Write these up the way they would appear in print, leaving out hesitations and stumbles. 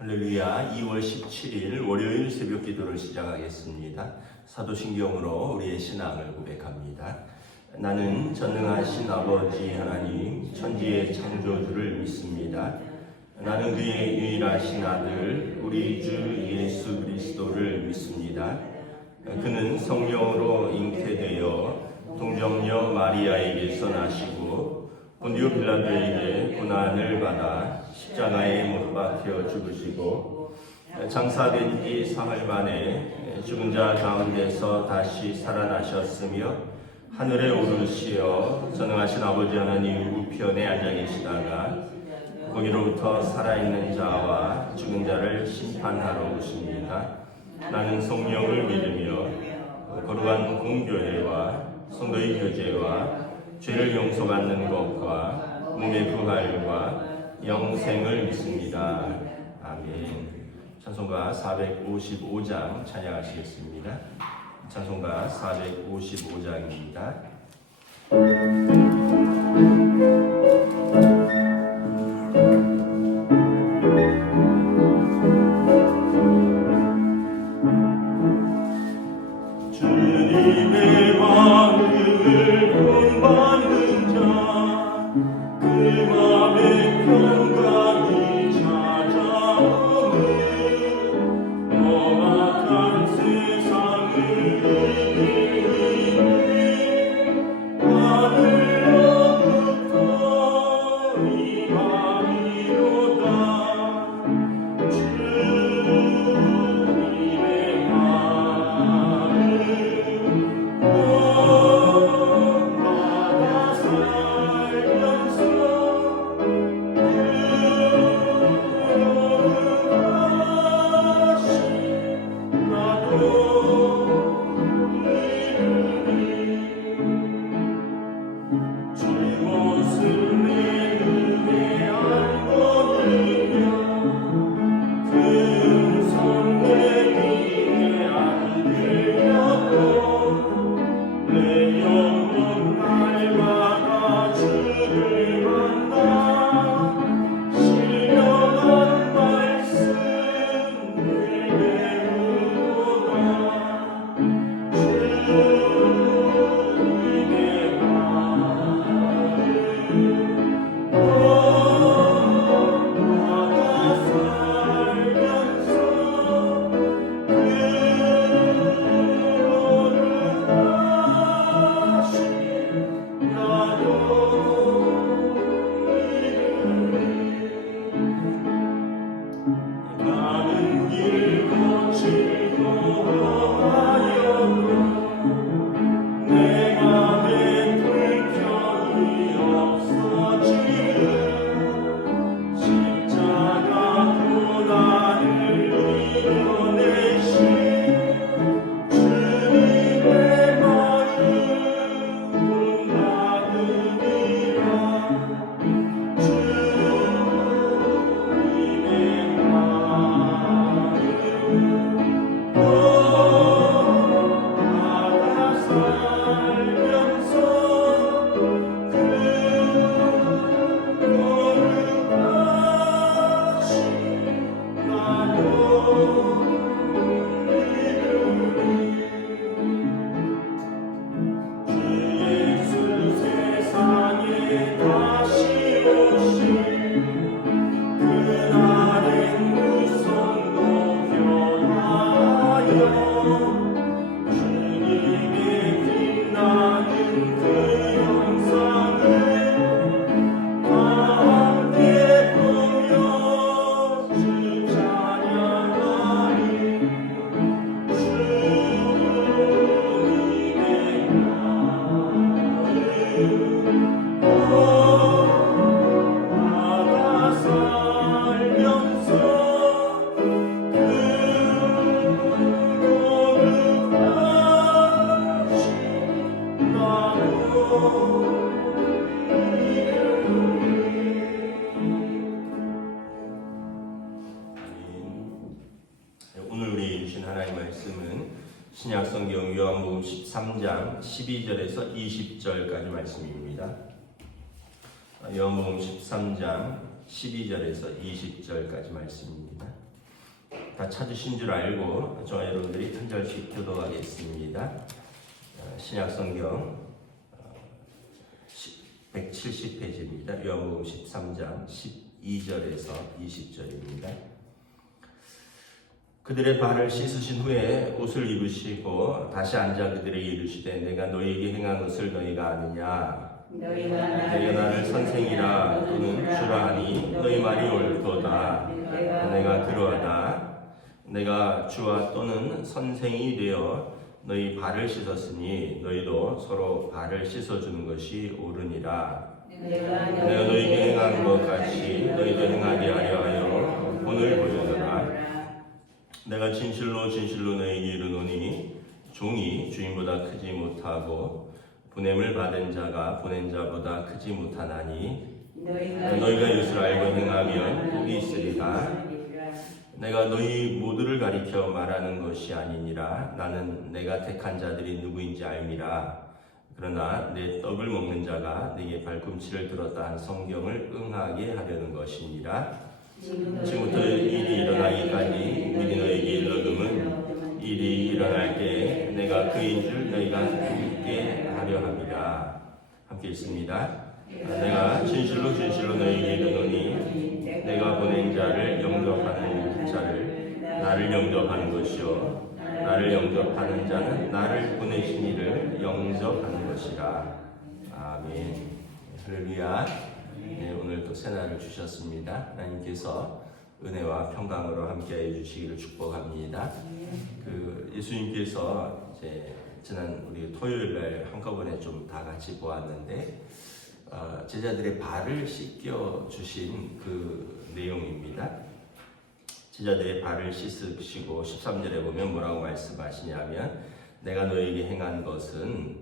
할렐루야. 2월 17일 월요일 새벽 기도를 시작하겠습니다. 사도신경으로 우리의 신앙을 고백합니다. 나는 전능하신 아버지 하나님 천지의 창조주를 믿습니다. 나는 그의 유일하신 아들 우리 주 예수 그리스도를 믿습니다. 그는 성령으로 잉태되어 동정녀 마리아에게서 나시고 본디오 빌라도에게 고난을 받아 십자가에 못 박혀 죽으시고 장사된 지 사흘 만에 죽은 자 가운데서 다시 살아나셨으며 하늘에 오르시어 전능하신 아버지 하나님 우편에 앉아 계시다가 거기로부터 살아있는 자와 죽은 자를 심판하러 오십니다. 나는 성령을 믿으며 거룩한 공교회와 성도의 교제와 죄를 용서받는 것과 몸의 부활과 영생을 믿습니다. 아멘. 찬송가 455장 찬양하시겠습니다. 찬송가 455장입니다. 주님의 마음을 본받는 자, 그 맘에 평강이 찾아오는 험악한 세상을 이기는 하늘로부터 임하리로다. 주님의 마음을 본받아 살면서 오늘 우리 주신 하나님의 말씀은 신약성경 요한복음 13장 12절에서 20절까지 말씀입니다. 요한복음 13장 12절에서 20절까지 말씀입니다. 다 찾으신 줄 알고 저와 여러분들이 한 절씩 교독하겠습니다. 신약성경 170페이지입니다. 요한복음 13장 12절에서 20절입니다. 그들의 발을 씻으신 후에 옷을 입으시고 다시 앉아 그들에게 이르시되 내가 너희에게 행한 것을 너희가 아느냐? 너희가 나를 선생이라 또는 주라 하니 너희 말이 옳도다. 내가 그러하다. 내가 주와 또는 선생이 되어 너희 발을 씻었으니 너희도 서로 발을 씻어주는 것이 옳으니라. 내가 너희에게 행한 것 같이 너희도 행하게 하려 하여 본을 보여주라. 내가 진실로 진실로 너희에게 이르노니 종이 주인보다 크지 못하고 보냄을 받은 자가 보낸 자보다 크지 못하나니 너희가 이것을 알고 행하면 복이 있으리라. 내가 너희 모두를 가리켜 말하는 것이 아니니라. 나는 내가 택한 자들이 누구인지 알미라. 그러나 내 떡을 먹는 자가 내게 발꿈치를 들었다 한 성경을 응하게 하려는 것이니라. 지금부터 일이 일어나기까지 미리 너에게 일러둠은 일이 일어날 때 내가 그인 줄 너희가 믿게 하려 함이라. 함께 읽습니다. 내가 진실로 진실로 너희에게 이르노니 내가 보낸 자를 영접하는 자를 나를 영접하는 것이요 나를 영접하는 자는 나를 보내신 이를 영접하는 것이라. 아멘. 할렐루야. 네, 오늘도 새날을 주셨습니다. 하나님께서 은혜와 평강으로 함께해 주시기를 축복합니다. 예수님께서 이제 지난 우리 토요일날 한꺼번에 좀 다 같이 보았는데 제자들의 발을 씻겨 주신 그 내용입니다. 제자들의 발을 씻으시고 13절에 보면 뭐라고 말씀하시냐면 내가 너에게 행한 것은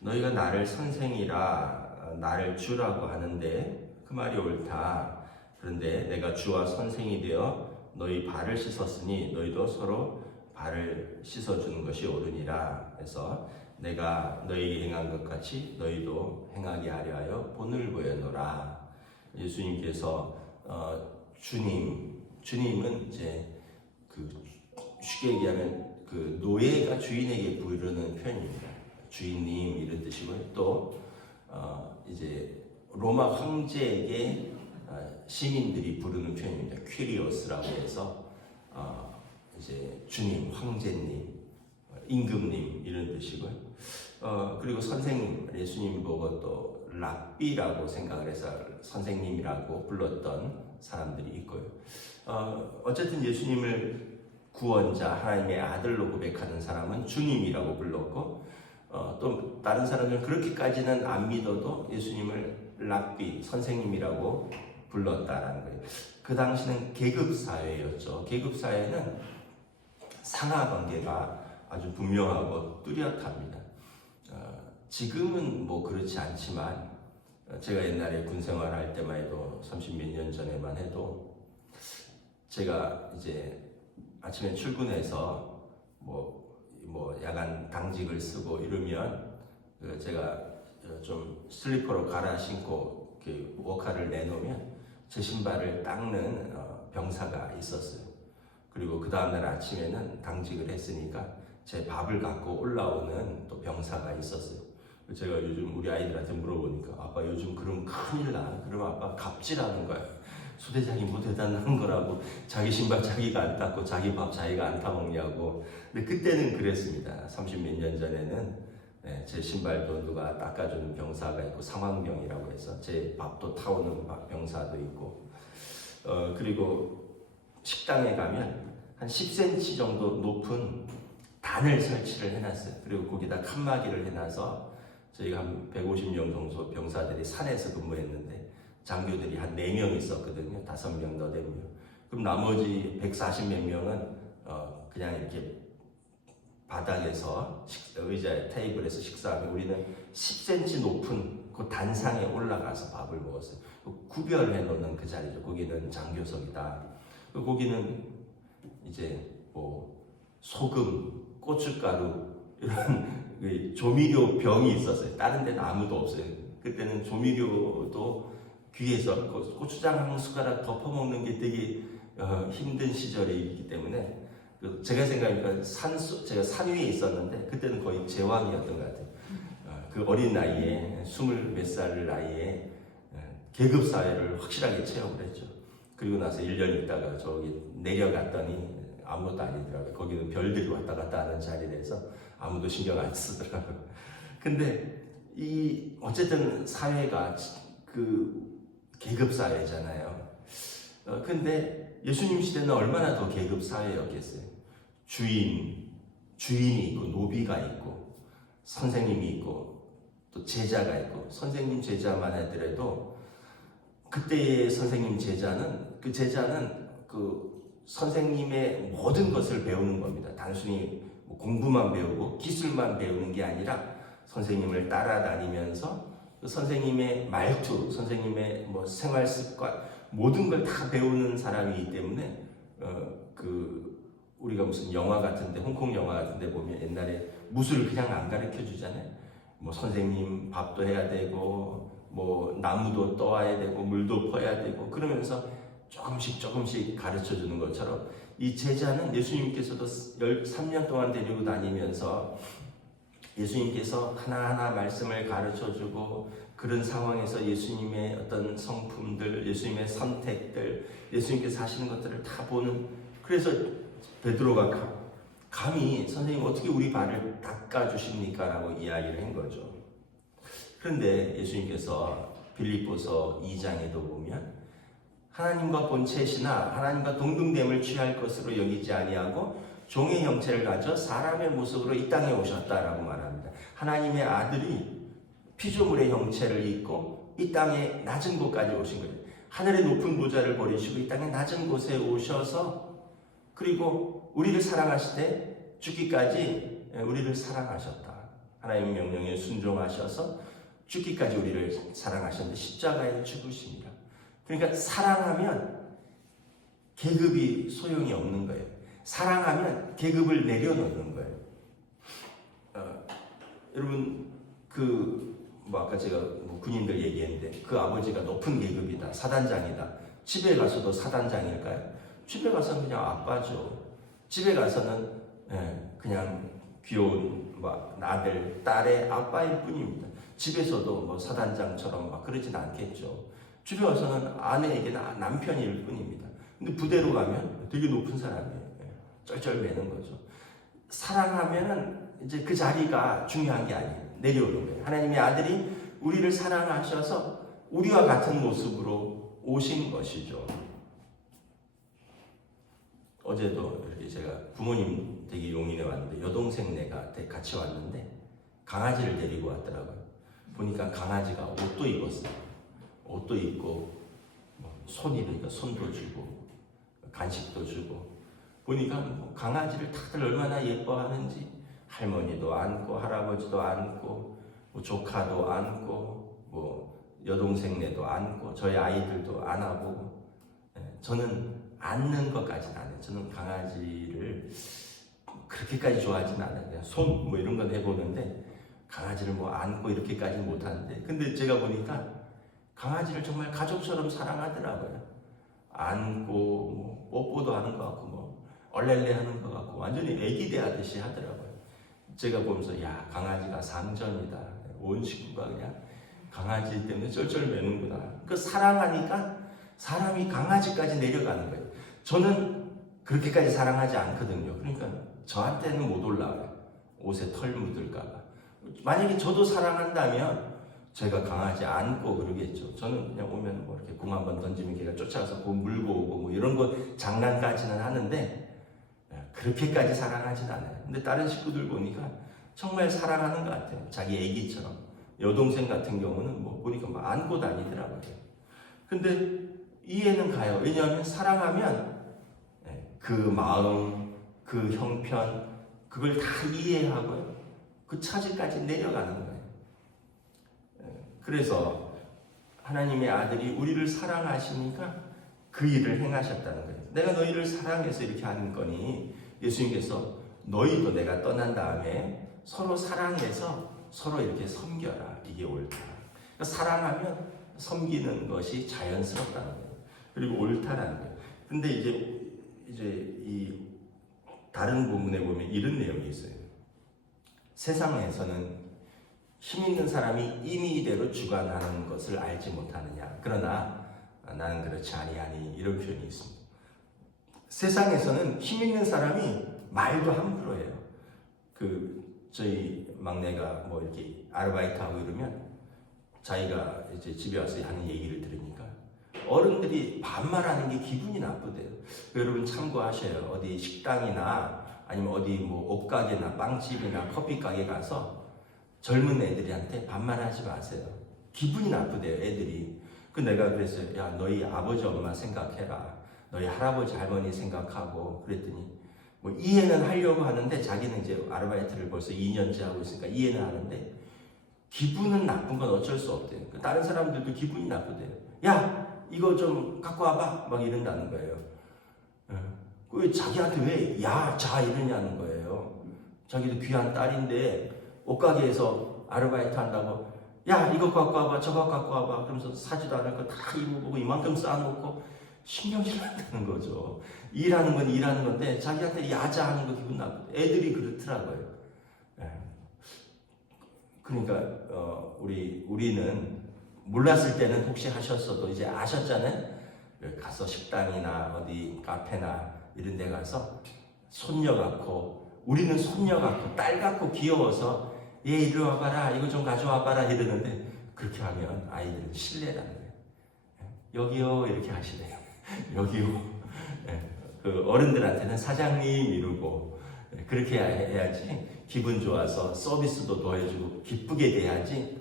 너희가 나를 선생이라 나를 주라고 하는데 그 말이 옳다. 그런데 내가 주와 선생이 되어 너희 발을 씻었으니 너희도 서로 발을 씻어주는 것이 옳으니라. 그래서 내가 너희에게 행한 것 같이 너희도 행하게 하려 하여 본을 보여노라. 예수님께서 주님은 이제 쉽게 얘기하면 노예가 주인에게 부르는 표현입니다. 주인님 이런 뜻이고요. 또 이제 로마 황제에게 시민들이 부르는 표현입니다. 퀴리오스라고 해서 이제 주님, 황제님, 임금님 이런 뜻이고요. 그리고 선생님, 예수님 보고 또 랍비라고 생각을 해서 선생님이라고 불렀던 사람들이 있고요. 어쨌든 예수님을 구원자, 하나님의 아들로 고백하는 사람은 주님이라고 불렀고 또 다른 사람들은 그렇게까지는 안 믿어도 예수님을 랍비, 선생님이라고 불렀다라는 거예요. 그 당시는 계급사회였죠. 계급사회는 상하관계가 아주 분명하고 뚜렷합니다. 지금은 뭐 그렇지 않지만 제가 옛날에 군생활 할 때만 해도 30몇 년 전에만 해도 제가 이제 아침에 출근해서 뭐 야간 당직을 쓰고 이러면 제가 좀 슬리퍼로 갈아 신고 이렇게 워카를 내놓으면 제 신발을 닦는 병사가 있었어요. 그리고 그 다음날 아침에는 당직을 했으니까 제 밥을 갖고 올라오는 또 병사가 있었어요. 제가 요즘 우리 아이들한테 물어보니까 아빠 요즘 그럼 큰일 나. 그럼 아빠 갑질하는 거야. 소대장이 뭐 대단한 거라고 자기 신발 자기가 안 닦고 자기 밥 자기가 안 타먹냐고. 근데 그때는 그랬습니다. 30몇 년 전에는 제 신발도 누가 닦아주는 병사가 있고 상황병이라고 해서 제 밥도 타오는 병사도 있고 그리고 식당에 가면 한 10cm 정도 높은 단을 설치를 해놨어요. 그리고 거기다 칸막이를 해놔서 저희가 한 150명 정도 병사들이 산에서 근무했는데 장교들이 한 4명 있었거든요. 5명, 8명. 그럼 나머지 140몇 명은 그냥 이렇게 바닥에서 의자에 테이블에서 식사하면 우리는 10cm 높은 그 단상에 올라가서 밥을 먹었어요. 구별해 놓는 그 자리죠. 거기는 장교석이다. 거기는 이제 뭐 소금, 고춧가루 이런 조미료 병이 있었어요. 다른 데는 아무도 없어요. 그때는 조미료도 귀해서 고추장 한 숟가락 덮어 먹는 게 되게 힘든 시절이기 때문에 제가 생각하니까 제가 산 위에 있었는데 그때는 거의 제왕이었던 것 같아요. 그 어린 나이에 20몇 살 나이에 계급 사회를 확실하게 체험을 했죠. 그리고 나서 1년 있다가 저기 내려갔더니 아무것도 아니더라고요. 거기는 별들이 왔다 갔다 하는 자리라서 아무도 신경 안 쓰더라고요. 근데 어쨌든 사회가 그 계급 사회잖아요. 근데 예수님 시대는 얼마나 더 계급 사회였겠어요. 주인이 있고 노비가 있고 선생님이 있고 또 제자가 있고, 선생님 제자만 하더라도 그때의 선생님 제자는 그 선생님의 모든 것을 배우는 겁니다. 단순히 공부만 배우고 기술만 배우는 게 아니라 선생님을 따라다니면서 그 선생님의 말투, 선생님의 생활 습관 모든 걸 다 배우는 사람이기 때문에 우리가 무슨 영화 같은데, 홍콩 영화 같은데 보면 옛날에 무술을 그냥 안 가르쳐 주잖아요. 선생님 밥도 해야 되고 나무도 떠와야 되고 물도 퍼야 되고 그러면서 조금씩 가르쳐 주는 것처럼 이 제자는 예수님께서도 3년 동안 데리고 다니면서 예수님께서 하나하나 말씀을 가르쳐 주고 그런 상황에서 예수님의 어떤 성품들, 예수님의 선택들, 예수님께서 하시는 것들을 다 보는, 그래서 베드로가 감히 선생님 어떻게 우리 발을 닦아주십니까? 라고 이야기를 한 거죠. 그런데 예수님께서 빌립보서 2장에도 보면 하나님과 본체시나 하나님과 동등됨을 취할 것으로 여기지 아니하고 종의 형체를 가져 사람의 모습으로 이 땅에 오셨다라고 말합니다. 하나님의 아들이 피조물의 형체를 입고 이 땅에 낮은 곳까지 오신 거예요. 하늘의 높은 보좌를 버리시고 이 땅에 낮은 곳에 오셔서 그리고 우리를 사랑하실 때 죽기까지 우리를 사랑하셨다. 하나님의 명령에 순종하셔서 죽기까지 우리를 사랑하셨는데 십자가에 죽으십니다. 그러니까 사랑하면 계급이 소용이 없는 거예요. 사랑하면 계급을 내려놓는 거예요. 여러분 아까 제가 군인들 얘기했는데 그 아버지가 높은 계급이다, 사단장이다. 집에 가서도 사단장일까요? 집에 가서는 그냥 아빠죠. 집에 가서는 그냥 귀여운 아들, 딸의 아빠일 뿐입니다. 집에서도 사단장처럼 그러진 않겠죠. 집에 와서는 아내에게는 남편일 뿐입니다. 근데 부대로 가면 되게 높은 사람이에요. 쩔쩔매는 거죠. 사랑하면은 이제 그 자리가 중요한 게 아니에요. 내려오는 거예요. 하나님의 아들이 우리를 사랑하셔서 우리와 같은 모습으로 오신 것이죠. 어제도 이렇게 제가 부모님 댁에 용인에 왔는데 여동생네가 같이 왔는데 강아지를 데리고 왔더라고요. 보니까 강아지가 옷도 입었어요. 옷도 입고 손이니까 손도 주고 간식도 주고 보니까 강아지를 다들 얼마나 예뻐하는지 할머니도 안고 할아버지도 안고 조카도 안고 여동생네도 안고 저희 아이들도 안아보고 저는 안는 것까지는 안 해요. 저는 강아지를 그렇게까지 좋아하지는 않아요. 그냥 손 이런 건 해보는데 강아지를 안고 이렇게까지 못하는데 근데 제가 보니까 강아지를 정말 가족처럼 사랑하더라고요. 안고 뽀뽀도 하는 것 같고 얼렐레 하는 것 같고 완전히 애기 대하듯이 하더라고요. 제가 보면서 야 강아지가 상전이다. 온 식구가 그냥 강아지 때문에 쩔쩔매는구나. 그 사랑하니까 사람이 강아지까지 내려가는 거예요. 저는 그렇게까지 사랑하지 않거든요. 그러니까 저한테는 못 올라와요. 옷에 털 묻을까봐. 만약에 저도 사랑한다면 제가 강아지 안고 그러겠죠. 저는 그냥 오면 이렇게 공 한번 던지면 걔가 쫓아가서 공 물고 오고 이런 거 장난까지는 하는데 그렇게까지 사랑하진 않아요. 근데 다른 식구들 보니까 정말 사랑하는 것 같아요. 자기 애기처럼. 여동생 같은 경우는 보니까 안고 다니더라고요. 근데 이해는 가요. 왜냐하면 사랑하면 그 마음, 그 형편, 그걸 다 이해하고요. 그 차지까지 내려가는 거예요. 그래서 하나님의 아들이 우리를 사랑하시니까 그 일을 행하셨다는 거예요. 내가 너희를 사랑해서 이렇게 하는 거니 예수님께서 너희도 내가 떠난 다음에 서로 사랑해서 서로 이렇게 섬겨라. 이게 옳다. 그러니까 사랑하면 섬기는 것이 자연스럽다는 거예요. 그리고 옳다라는 거예요. 근데 이제 이 다른 본문에 보면 이런 내용이 있어요. 세상에서는 힘 있는 사람이 임의대로 주관하는 것을 알지 못하느냐. 그러나 나는 그렇지 아니하니, 이런 표현이 있습니다. 세상에서는 힘 있는 사람이 말도 함부로 해요. 저희 막내가 뭐 이렇게 아르바이트하고 이러면 자기가 이제 집에 와서 하는 얘기를 들으니까 어른들이 반말하는 게 기분이 나쁘대요. 여러분 참고하셔요. 어디 식당이나 아니면 어디 뭐 옷가게나 빵집이나 커피가게 가서 젊은 애들한테 반말하지 마세요. 기분이 나쁘대요, 애들이. 내가 그랬어요. 야, 너희 아버지 엄마 생각해라. 너희 할아버지 할머니 생각하고. 그랬더니 뭐 이해는 하려고 하는데, 자기는 이제 아르바이트를 벌써 2년째 하고 있으니까 이해는 하는데 기분은 나쁜 건 어쩔 수 없대요. 다른 사람들도 기분이 나쁘대요. 야, 이거 좀 갖고 와봐, 막 이런다는 거예요. 왜 자기한테 왜 야, 자 이러냐는 거예요. 자기도 귀한 딸인데 옷가게에서 아르바이트 한다고 야, 이거 갖고 와봐, 저거 갖고 와봐 그러면서 사지도 않을 거 다 입어보고 이만큼 쌓아놓고 신경질 난다는 거죠. 일하는 건 일하는 건데 자기한테 야자 하는 거 기분 나쁘고. 애들이 그렇더라고요. 그러니까 우리는 몰랐을 때는 혹시 하셨어도 이제 아셨잖아요. 가서 식당이나 어디 카페나 이런 데 가서 손녀 갖고, 우리는 손녀 갖고 딸 갖고 귀여워서 얘 이리 와봐라, 이거 좀 가져와봐라 이러는데, 그렇게 하면 아이들은 실례라는 거예요. 여기요 이렇게 하시네요. 여기요. 어른들한테는 사장님 이러고 그렇게 해야지 기분 좋아서 서비스도 더 해주고 기쁘게 돼야지.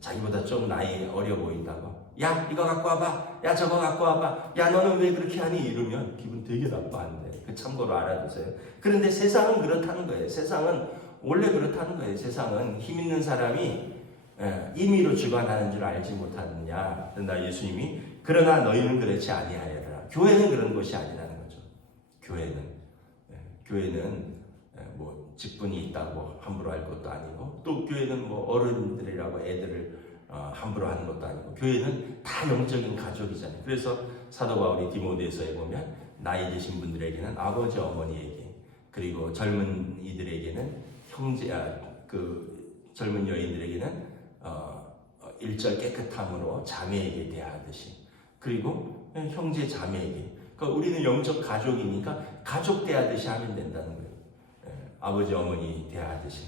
자기보다 좀 나이 어려 보인다고 야, 이거 갖고 와봐, 야, 저거 갖고 와봐, 야, 너는 왜 그렇게 하니? 이러면 기분 되게 나빠하는데, 참고로 알아두세요. 그런데 세상은 그렇다는 거예요. 세상은 원래 그렇다는 거예요. 세상은 힘 있는 사람이 임의로 주관하는 줄 알지 못하느냐. 그러나 예수님이 그러나 너희는 그렇지 아니하여라. 교회는 그런 것이 아니라는 거죠. 교회는 뭐 직분이 있다고 함부로 할 것도 아니고, 또 교회는 뭐 어른들이라고 애들을 함부로 하는 것도 아니고, 교회는 다 영적인 가족이잖아요. 그래서 사도 바울이 디모데서에 보면 나이 드신 분들에게는 아버지 어머니에게, 그리고 젊은 이들에게는 젊은 여인들에게는 일절 깨끗함으로 자매에게 대하듯이, 그리고 형제 자매에게, 그러니까 우리는 영적 가족이니까 가족 대하듯이 하면 된다는 거예요. 아버지 어머니 대하듯이,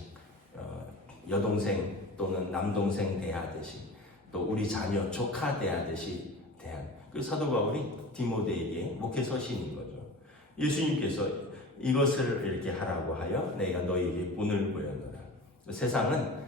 여동생 또는 남동생 대하듯이, 또 우리 자녀 조카 대하듯이 대한, 그 사도 바울이 디모데에게 목회 서신인 거죠. 예수님께서 이것을 이렇게 하라고 하여 내가 너희에게 본을 보였노라. 세상은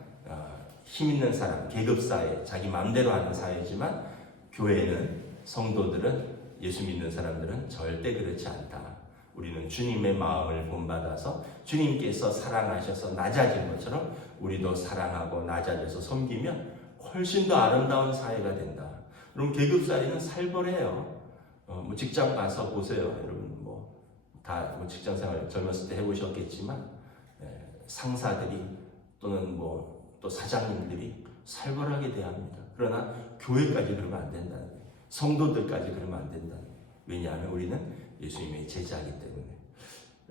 힘 있는 사람, 계급사회, 자기 마음대로 하는 사회지만 교회는, 성도들은, 예수 믿는 사람들은 절대 그렇지 않다. 우리는 주님의 마음을 본받아서 주님께서 사랑하셔서 낮아진 것처럼 우리도 사랑하고 낮아져서 섬기면 훨씬 더 아름다운 사회가 된다. 여러분, 계급사회는 살벌해요. 뭐 직장 가서 보세요. 여러분 다 직장 생활 젊었을 때 해보셨겠지만, 상사들이 또는 또 사장님들이 살벌하게 대합니다. 그러나 교회까지 그러면 안 된다는 거예요. 성도들까지 그러면 안 된다는 거예요. 왜냐하면 우리는 예수님의 제자이기 때문에.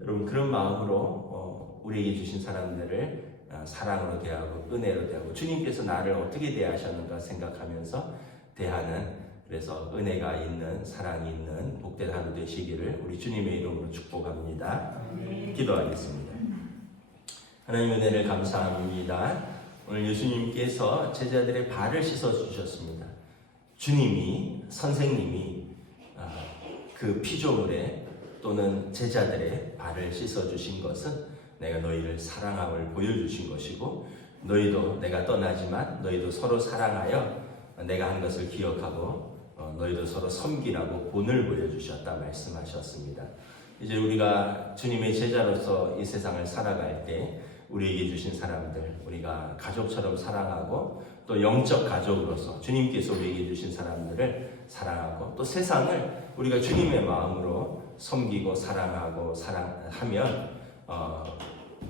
여러분, 그런 마음으로 우리에게 주신 사람들을 사랑으로 대하고 은혜로 대하고, 주님께서 나를 어떻게 대하셨는가 생각하면서 대하는, 그래서 은혜가 있는, 사랑이 있는 복된 하루 되시기를 우리 주님의 이름으로 축복합니다. 기도하겠습니다. 하나님, 은혜를 감사합니다. 오늘 예수님께서 제자들의 발을 씻어 주셨습니다. 주님이, 선생님이 그 피조물에 또는 제자들의 발을 씻어 주신 것은 내가 너희를 사랑함을 보여주신 것이고, 너희도 내가 떠나지만 너희도 서로 사랑하여 내가 한 것을 기억하고 너희도 서로 섬기라고 본을 보여주셨다 말씀하셨습니다. 이제 우리가 주님의 제자로서 이 세상을 살아갈 때 우리에게 주신 사람들, 우리가 가족처럼 사랑하고, 또 영적 가족으로서 주님께서 우리에게 주신 사람들을 사랑하고, 또 세상을 우리가 주님의 마음으로 섬기고 사랑하고 사랑하면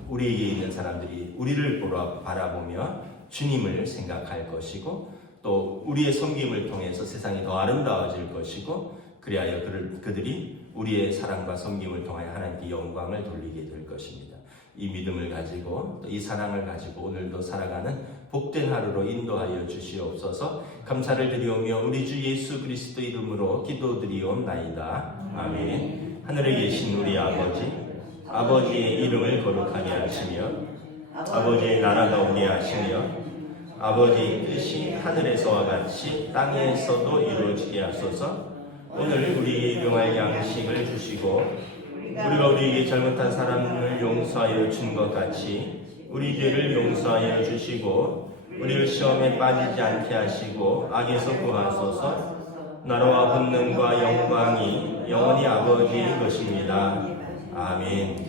우리에게 있는 사람들이 우리를 바라보며 주님을 생각할 것이고, 또 우리의 섬김을 통해서 세상이 더 아름다워질 것이고, 그리하여 그들이 우리의 사랑과 섬김을 통하여 하나님께 영광을 돌리게 될 것입니다. 이 믿음을 가지고 또 이 사랑을 가지고 오늘도 살아가는 복된 하루로 인도하여 주시옵소서. 감사를 드리오며 우리 주 예수 그리스도 이름으로 기도드리옵나이다. 아멘. 하늘에 계신 우리 아버지의 이름을 거룩하게 하시며 아버지의 나라가 오게 하시며 아버지의 뜻이 하늘에서와 같이 땅에서도 이루어지게 하소서. 오늘 우리에게 일용할 양식을 주시고 우리가 우리에게 잘못한 사람을 용서하여 준 것 같이 우리 죄를 용서하여 주시고 우리를 시험에 빠지지 않게 하시고 악에서 구하소서. 나라와 권능과 영광이 영원히 아버지의 것입니다. 아멘.